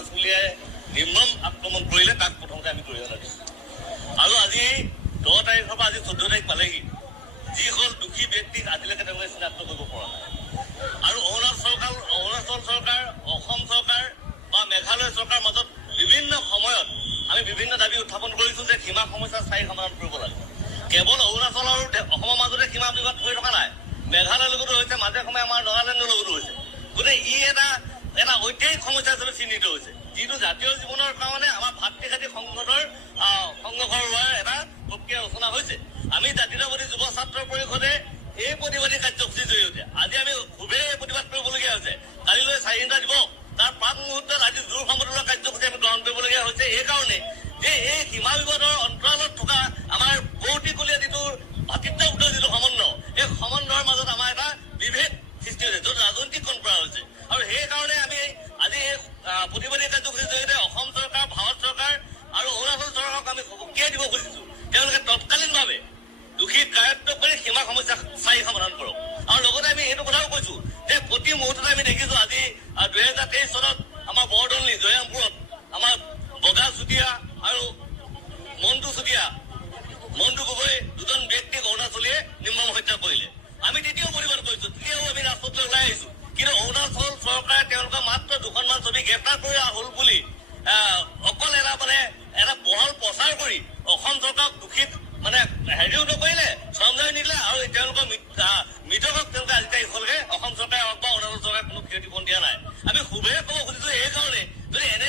অৰুণাচলীয়ে নিৰ্মম আক্ৰমণ কৰিলে তাক প্ৰথমতে আমি কৰিব লাগে। আৰু আজি 10 তাৰিখৰ পৰা আজি 14 তাৰিখ পালেহি, যিসকল দোষী ব্যক্তিক আজিলৈকে তেওঁলোকে চিনাক্ত কৰিব পৰা নাই। আৰু অৰুণাচল চৰকাৰ, অসম চৰকাৰ বা মেঘালয় চৰকাৰৰ মাজত বিভিন্ন সময়ত আমি বিভিন্ন দাবী উত্থাপন কৰিছো যে সীমা সমস্যা স্থায়ী সমাধান কৰিব লাগে। কেৱল অৰুণাচল আৰু অসমৰ মাজতে সীমা বিবাদ হৈ থকা নাই, মেঘালয়ৰ লগতো হৈছে, মাজে সময়ে আমাৰ নাগালেণ্ডৰ লগতো হৈছে। গতিকে ই এটা ঐতিহাসিক সমস্যা হিচাপে চিহ্নিত হৈছে, যিটো জাতীয় জীৱনৰ কাৰণে আমাৰ ভাতৃঘাতী সংঘৰ হোৱাৰ এটা প্ৰক্ৰিয়া ৰচনা হৈছে। আমি জাতীয়তাবাদী যুৱ ছাত্ৰ পৰিষদে এই প্ৰতিবাদী কাৰ্যসূচীৰ জৰিয়তে আজি আমি খুবেই প্ৰতিবাদ কৰিবলগীয়া হৈছে। কালিলৈ স্বাধীনতা দিৱস, তাৰ প্ৰাক মুহূৰ্তত আজি জোৰ সমদলৰ কাৰ্যসূচী আমি গ্ৰহণ কৰিবলগীয়া হৈছে এইকাৰণে যে এই সীমা বিবাদৰ অন্তৰালত থকা আমাৰ কৌটিকলীয়া যিটো ভাতৃত্ববোধৰ যিটো সমন্বয়, এই সমন্বয়ৰ মাজত আমাৰ এটা বিভেদ সৃষ্টি হৈছে, য'ত ৰাজনৈতিকৰণ কৰা হৈছে। আৰু সেইকাৰণে আমি আজি এই প্ৰতিবাদী কাৰ্যসূচীৰ জৰিয়তে অসম চৰকাৰ, ভাৰত চৰকাৰ আৰু অৰুণাচল চৰকাৰক আমি সকীয়াই দিব খুজিছো, তেওঁলোকে তৎকালীনভাৱে দোষী কায়ত্ব কৰি সীমা সমস্যা স্থায়ী সমাধান কৰক। আৰু লগতে আমি এইটো কথাও কৈছো যে প্ৰতি মুহূৰ্ততে আমি দেখিছো আজি 2023 চনত আমাৰ বৰদলনি জয়ৰামপুৰত আমাৰ বগা চুতীয়া আৰু মন্টু গগৈ দুজন ব্যক্তিক অৰুণাচলীয়ে নিৰ্মম হত্যা কৰিলে। আমি তেতিয়াও প্ৰতিবাদ কৰিছো, তেতিয়াও আমি ৰাজপথলৈ ওলাই আহিছো। কিন্তু অৰুণাচল চৰকাৰে তেওঁলোকে মাত্ৰ দুখনমান ছবি গ্ৰেপ্তাৰ কৰি হ'ল বুলি অকল এটা বহল প্ৰচাৰ কৰি অসম চৰকাৰক দোষীত হেৰিও নকৰিলে, চমজাই নিদিলে আৰু তেওঁলোকৰ মৃতকক তেওঁলোকে আজি তাৰিখলৈকে অসম চৰকাৰে হওক বা অৰুণাচল চৰকাৰে কোনো ক্ষতিপূৰণ দিয়া নাই। আমি খুবেই ক'ব খুজিছো এইকাৰণে যদি এনে